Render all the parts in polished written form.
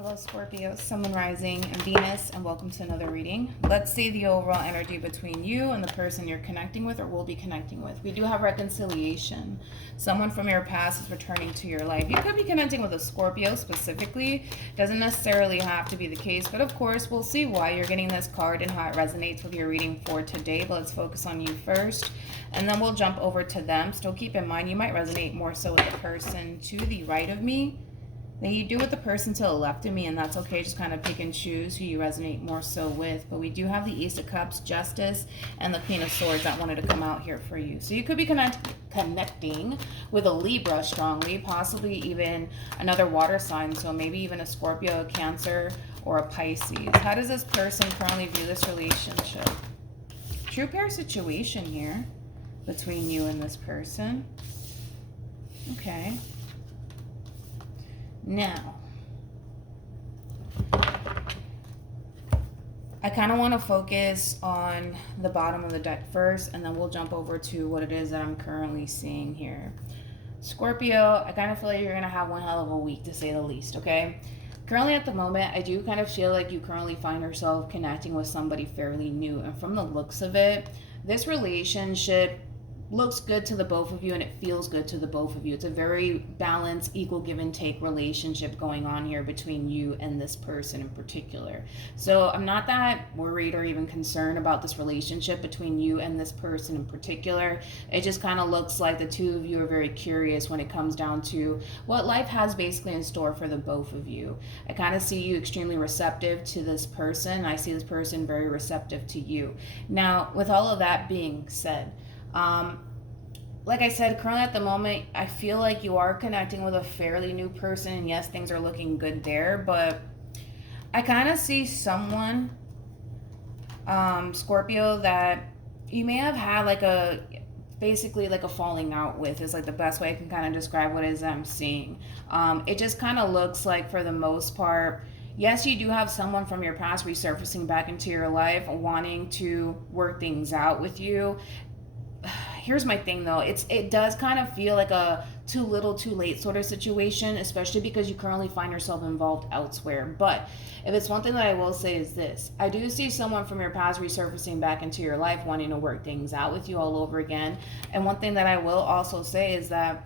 Hello Scorpio, Sun, Moon, Rising, and Venus, and welcome to another reading. Let's see the overall energy between you and the person you're connecting with or will be connecting with. We do have reconciliation. Someone from your past is returning to your life. You could be connecting with a Scorpio specifically. Doesn't necessarily have to be the case, but of course we'll see why you're getting this card and how it resonates with your reading for today. But let's focus on you first, and then we'll jump over to them. Still keep in mind you might resonate more so with the person to the right of me than you do with the person to the left of me, and that's okay. Just kind of pick and choose who you resonate more so with. But we do have the Ace of Cups, Justice, and the Queen of Swords that wanted to come out here for you. So you could be connecting with a Libra strongly, possibly even another water sign. So maybe even a Scorpio, a Cancer, or a Pisces. How does this person currently view this relationship? True pair situation here between you and this person. Okay. Now, I kind of want to focus on the bottom of the deck first, and then we'll jump over to what it is that I'm currently seeing here. Scorpio, I kind of feel like you're going to have one hell of a week, to say the least, okay? Currently at the moment, I do kind of feel like you currently find yourself connecting with somebody fairly new, and from the looks of it, this relationship looks good to the both of you and it feels good to the both of you. It's a very balanced, equal give and take relationship going on here between you and this person in particular. So I'm not that worried or even concerned about this relationship between you and this person in particular. It just kind of looks like the two of you are very curious when it comes down to what life has basically in store for the both of you. I kind of see you extremely receptive to this person. I see this person very receptive to you. Now, with all of that being said, like I said, currently at the moment, I feel like you are connecting with a fairly new person, and yes, things are looking good there, but I kind of see someone, Scorpio, that you may have had basically like a falling out with, is like the best way I can kind of describe what it is I'm seeing. It just kind of looks like, for the most part, yes, you do have someone from your past resurfacing back into your life, wanting to work things out with you. Here's my thing though, it does kind of feel like a too little too late sort of situation, especially because you currently find yourself involved elsewhere. But if it's one thing that I will say is this: I do see someone from your past resurfacing back into your life, wanting to work things out with you all over again. And one thing that I will also say is that,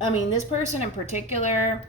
I mean, this person in particular,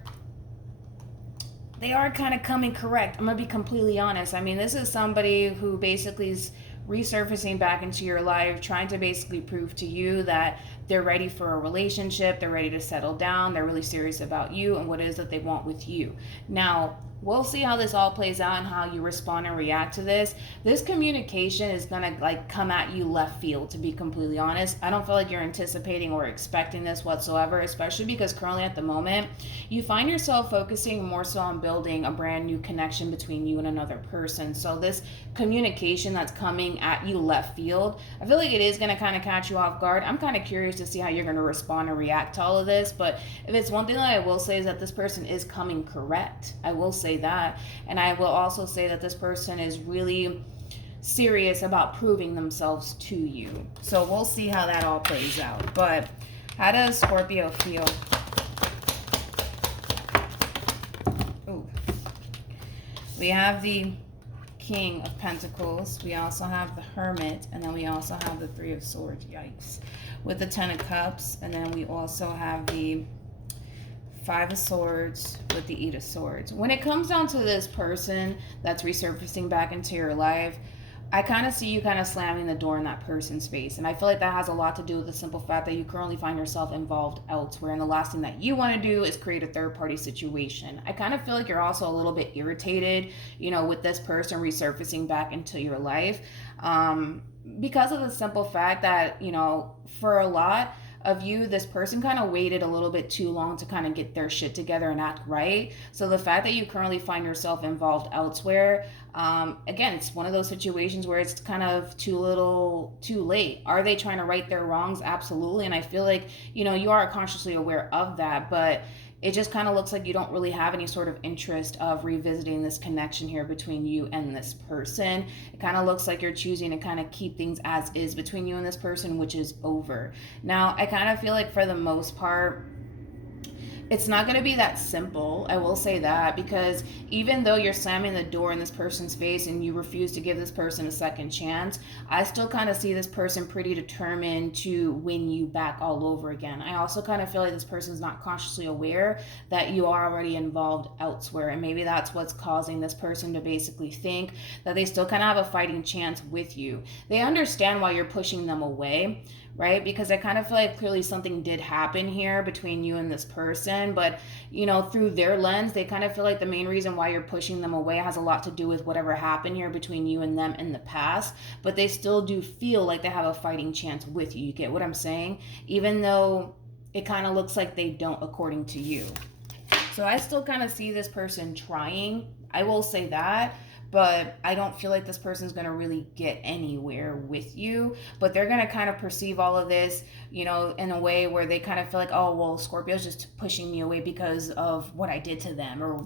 they are kind of coming correct. I'm gonna be completely honest. I mean, this is somebody who basically is resurfacing back into your life, trying to basically prove to you that they're ready for a relationship, they're ready to settle down, they're really serious about you and what it is that they want with you. Now, we'll see how this all plays out and how you respond and react to this. This communication is gonna come at you left field, to be completely honest. I don't feel like you're anticipating or expecting this whatsoever, especially because currently at the moment, you find yourself focusing more so on building a brand new connection between you and another person. So this communication that's coming at you left field, I feel like it is gonna kind of catch you off guard. I'm kind of curious to see how you're gonna respond and react to all of this, but if it's one thing that I will say is that this person is coming correct. I will say that. And I will also say that this person is really serious about proving themselves to you. So we'll see how that all plays out. But how does Scorpio feel? Ooh. We have the King of Pentacles. We also have the Hermit. And then we also have the Three of Swords. Yikes. With the Ten of Cups. And then we also have the Five of Swords with the Eight of Swords. When it comes down to this person that's resurfacing back into your life, I kind of see you kind of slamming the door in that person's face. And I feel like that has a lot to do with the simple fact that you currently find yourself involved elsewhere. And the last thing that you want to do is create a third-party situation. I kind of feel like you're also a little bit irritated, with this person resurfacing back into your life. Because of the simple fact that, for a lot of you, this person kind of waited a little bit too long to kind of get their shit together and act right. So the fact that you currently find yourself involved elsewhere, again, it's one of those situations where it's kind of too little too late. Are they trying to right their wrongs? Absolutely. And I feel like, you are consciously aware of that, but it just kind of looks like you don't really have any sort of interest of revisiting this connection here between you and this person. It kind of looks like you're choosing to kind of keep things as is between you and this person, which is over. Now, I kind of feel like for the most part, It's not going to be that simple. I will say that, because even though you're slamming the door in this person's face and you refuse to give this person a second chance, I still kind of see this person pretty determined to win you back all over again. I also kind of feel like this person's not consciously aware that you are already involved elsewhere, and maybe that's what's causing this person to basically think that they still kind of have a fighting chance with you. They understand why you're pushing them away, right? Because I kind of feel like clearly something did happen here between you and this person, but through their lens, they kind of feel like the main reason why you're pushing them away has a lot to do with whatever happened here between you and them in the past, but they still do feel like they have a fighting chance with you. You get what I'm saying? Even though it kind of looks like they don't, according to you. So I still kind of see this person trying. I will say that. But I don't feel like this person's going to really get anywhere with you. But they're going to kind of perceive all of this, in a way where they kind of feel like, oh, well, Scorpio's just pushing me away because of what I did to them, or,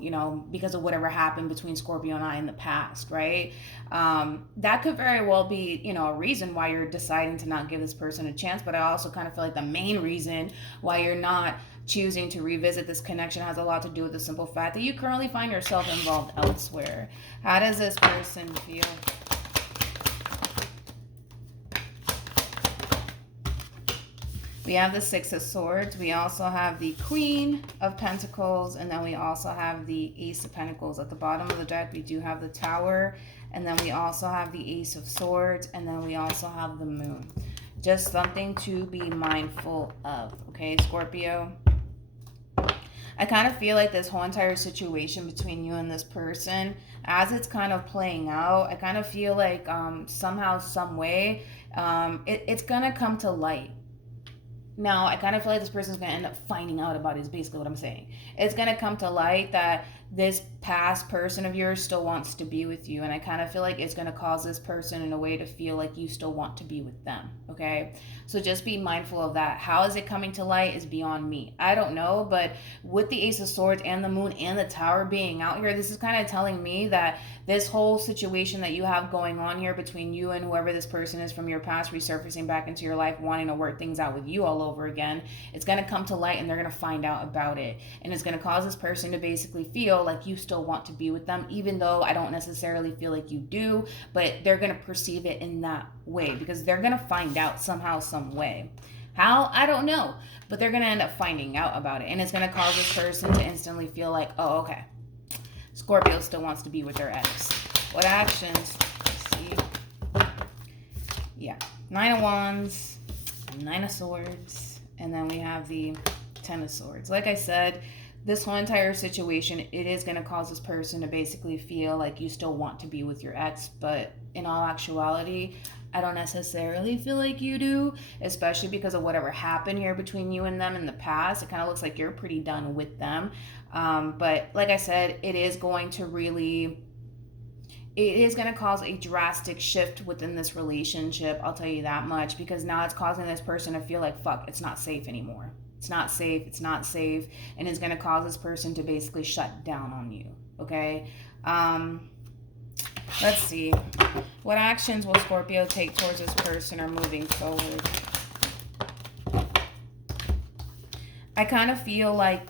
because of whatever happened between Scorpio and I in the past, right? That could very well be, a reason why you're deciding to not give this person a chance. But I also kind of feel like the main reason why you're not choosing to revisit this connection has a lot to do with the simple fact that you currently find yourself involved elsewhere. How does this person feel? We have the Six of Swords. We also have the Queen of Pentacles. And then we also have the Ace of Pentacles. At the bottom of the deck, we do have the Tower. And then we also have the Ace of Swords. And then we also have the Moon. Just something to be mindful of. Okay, Scorpio? I kind of feel like this whole entire situation between you and this person, as it's kind of playing out, I kind of feel like somehow, some way, it's going to come to light. Now, I kind of feel like this person's going to end up finding out about it, is basically what I'm saying. It's going to come to light that this past person of yours still wants to be with you. And I kind of feel like it's going to cause this person in a way to feel like you still want to be with them. Okay? So just be mindful of that. How is it coming to light is beyond me. I don't know. But with the Ace of Swords and the Moon and the Tower being out here, this is kind of telling me that this whole situation that you have going on here between you and whoever this person is from your past resurfacing back into your life, wanting to work things out with you all over again, it's going to come to light and they're going to find out about it. And it's going to cause this person to basically feel like you still want to be with them, even though I don't necessarily feel like you do, but they're going to perceive it in that way because they're going to find out somehow, some way. How? I don't know, but they're going to end up finding out about it. And it's going to cause this person to instantly feel like, oh, okay, Scorpio still wants to be with their ex. What actions? Let's see. Yeah. 9 of Wands, 9 of Swords, and then we have the 10 of Swords. Like I said, this whole entire situation, it is going to cause this person to basically feel like you still want to be with your ex, but in all actuality, I don't necessarily feel like you do, especially because of whatever happened here between you and them in the past. It kind of looks like you're pretty done with them. But like I said, it is going to cause a drastic shift within this relationship. I'll tell you that much, because now it's causing this person to feel like, fuck, it's not safe anymore. It's not safe. It's not safe. And it's going to cause this person to basically shut down on you. Okay. Let's see. What actions will Scorpio take towards this person or moving forward? I kind of feel like,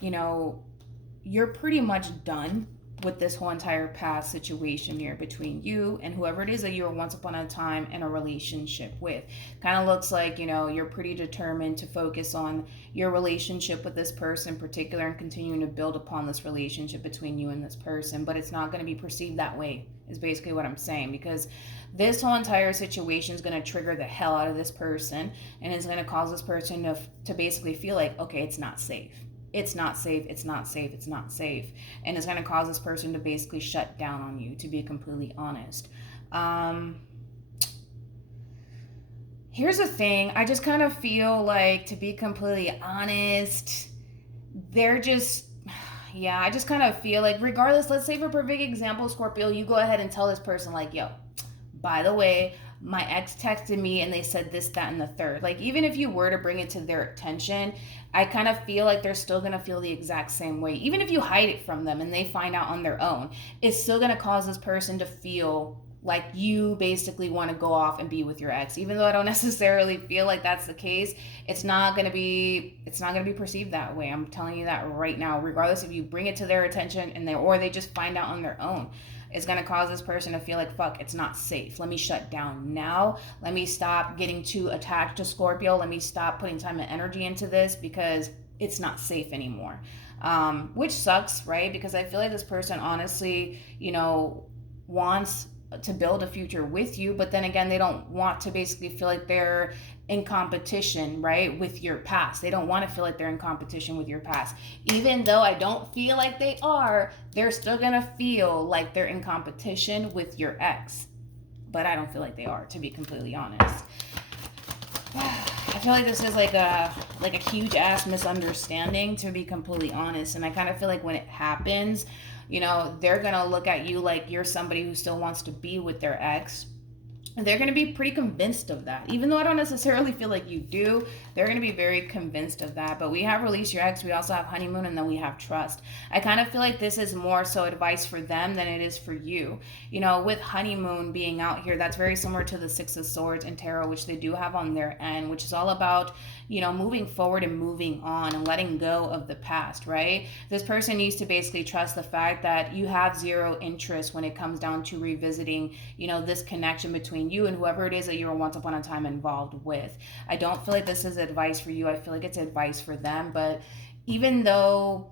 you're pretty much done with this whole entire past situation here between you and whoever it is that you were once upon a time in a relationship with. Kind of looks like, you're pretty determined to focus on your relationship with this person in particular and continuing to build upon this relationship between you and this person, but it's not going to be perceived that way, is basically what I'm saying, because this whole entire situation is going to trigger the hell out of this person, and it's going to cause this person to basically feel like, okay, it's not safe. It's not safe, it's not safe, it's not safe. And it's going to cause this person to basically shut down on you, to be completely honest. Here's the thing. I just kind of feel like, to be completely honest, they're just... Yeah, I just kind of feel like, regardless, let's say for perfect example, Scorpio, you go ahead and tell this person, like, yo, by the way, my ex texted me and they said this, that, and the third. Like, even if you were to bring it to their attention, I kind of feel like they're still going to feel the exact same way. Even if you hide it from them and they find out on their own, it's still going to cause this person to feel like you basically want to go off and be with your ex. Even though I don't necessarily feel like that's the case, it's not going to be perceived that way. I'm telling you that right now. Regardless if you bring it to their attention or they just find out on their own, it's going to cause this person to feel like, fuck, it's not safe. Let me shut down now. Let me stop getting too attached to Scorpio. Let me stop putting time and energy into this because it's not safe anymore. Which sucks, right? Because I feel like this person honestly, wants to build a future with you, but then again, they don't want to basically feel like they're in competition, right, with your past. They don't want to feel like they're in competition with your past. Even though I don't feel like they are, they're still gonna feel like they're in competition with your ex. But I don't feel like they are, to be completely honest. I feel like this is like a huge ass misunderstanding, to be completely honest. And I kind of feel like when it happens, they're gonna look at you like you're somebody who still wants to be with their ex. They're going to be pretty convinced of that. Even though I don't necessarily feel like you do, they're going to be very convinced of that. But we have release your ex, we also have honeymoon, and then we have trust. I kind of feel like this is more so advice for them than it is for you. With honeymoon being out here, that's very similar to the Six of Swords and tarot, which they do have on their end, which is all about, moving forward and moving on and letting go of the past, right? This person needs to basically trust the fact that you have zero interest when it comes down to revisiting, this connection between you and whoever it is that you were once upon a time involved with. I don't feel like this is advice for you. I feel like it's advice for them. But even though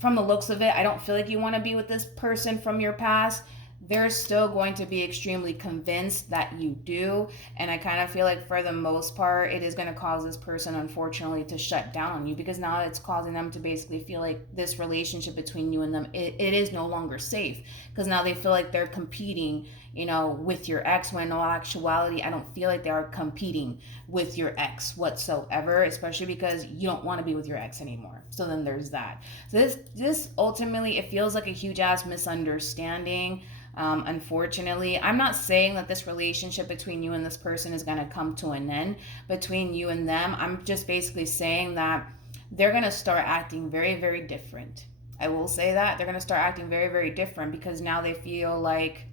from the looks of it, I don't feel like you want to be with this person from your past, they're still going to be extremely convinced that you do. And I kind of feel like for the most part, it is going to cause this person, unfortunately, to shut down on you, because now it's causing them to basically feel like this relationship between you and them, it is no longer safe, because now they feel like they're competing, with your ex, when in all actuality, I don't feel like they are competing with your ex whatsoever, especially because you don't want to be with your ex anymore. So then there's that. So this ultimately, it feels like a huge ass misunderstanding. Unfortunately, I'm not saying that this relationship between you and this person is going to come to an end between you and them. I'm just basically saying that they're going to start acting very, very different. I will say that they're going to start acting very, very different, because now they feel like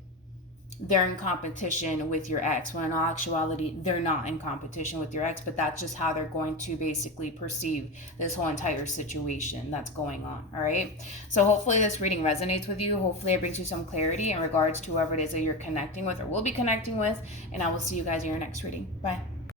they're in competition with your ex, when in all actuality, they're not in competition with your ex, but that's just how they're going to basically perceive this whole entire situation that's going on. All right. So hopefully this reading resonates with you. Hopefully it brings you some clarity in regards to whoever it is that you're connecting with or will be connecting with. And I will see you guys in your next reading. Bye.